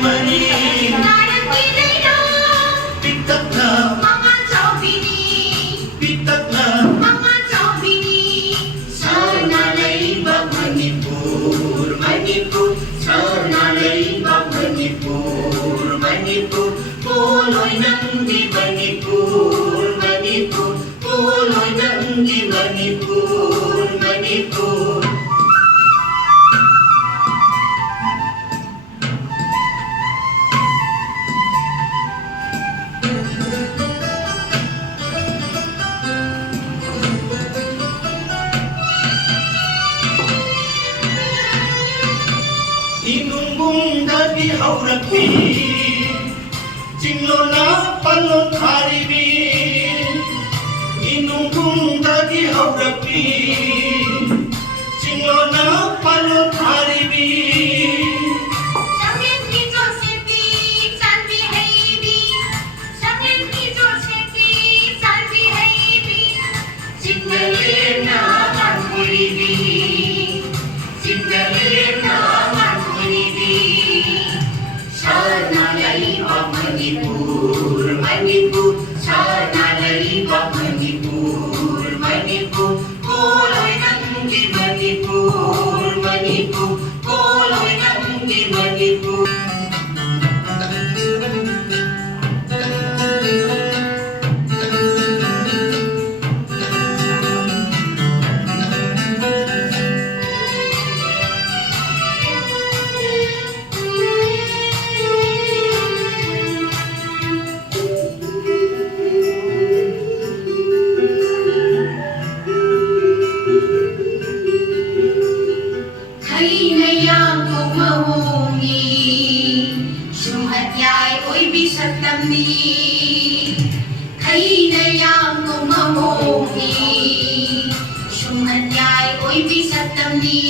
Mani Pitak na Mga Chobini Pitak na Mga Chobini Sa nalaibag Manipur Manipur Sa nalaibag Manipur Manipur Puloy ng di Manipur Manipur Puloy ng di Manipur Manipur Inumbung dagi haurapi Jinglo na palon haribi Inumbung dagi haurapi Jinglo na palon haribi Sangin Kijo City Sanbi Heibi Sangin Kijo City Sanbi Heibi Singalim na manhuribi Singalim na manhuribi Sa nalaibag Manipur Manipur Sa nalaibag Manipur Manipur Puloy ng di Manipur Manipur Puloy ng di Manipur Kainayang kong mahungi Sumatyay ko'y bisag dami Kainayang kong mahungi Sumatyay ko'y bisag dami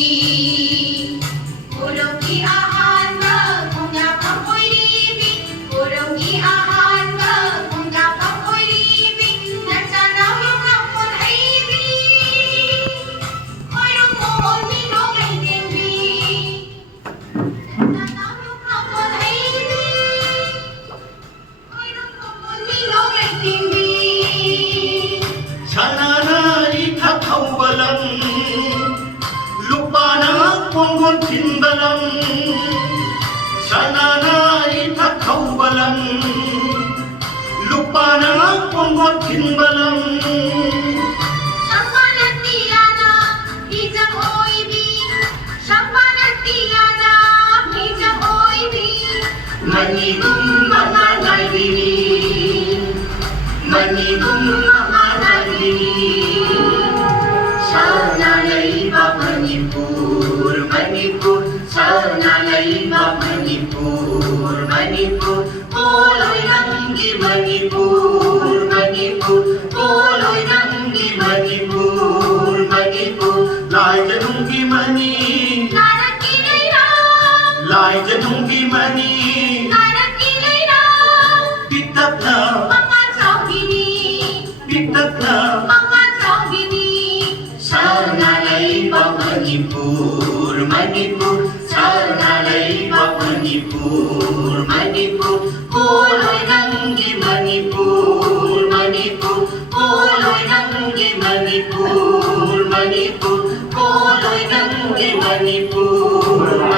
Purong iahan ka kung napang ko'y libig Purong iahan ka kung napang ko'y libig Nagsanaw yung kapon ay ibig Mayroong moon minong ay timbi Nagsanaw yung kapon ay ibig Mayroong moon minong ay timbi Sana na itakaw balang Lupa na punggon timbalang Sana na itakaw balang Lupa na punggon timbalang Sampanat tiyana, hijab oibi Sampanat tiyana, hijab oibi Manigong mga naibini Manigong mga naibini Sa nalaibag Manipur Manipur Sa nalaibag Manipur Manipur Puloy ng di Manipur Manipur Puloy ng di Manipur Manipur Lai janong di mani Narat kinay lang, Lai janong di mani narat kinay lang Pitak na Mga Chobini, Pitak na mga Chobini Sa nalaibag Manipur Manipur Sa nalaibag Manipur Manipur Puloy ng di Manipur Manipur Puloy ng di Manipur Manipur Puloy ng di Manipur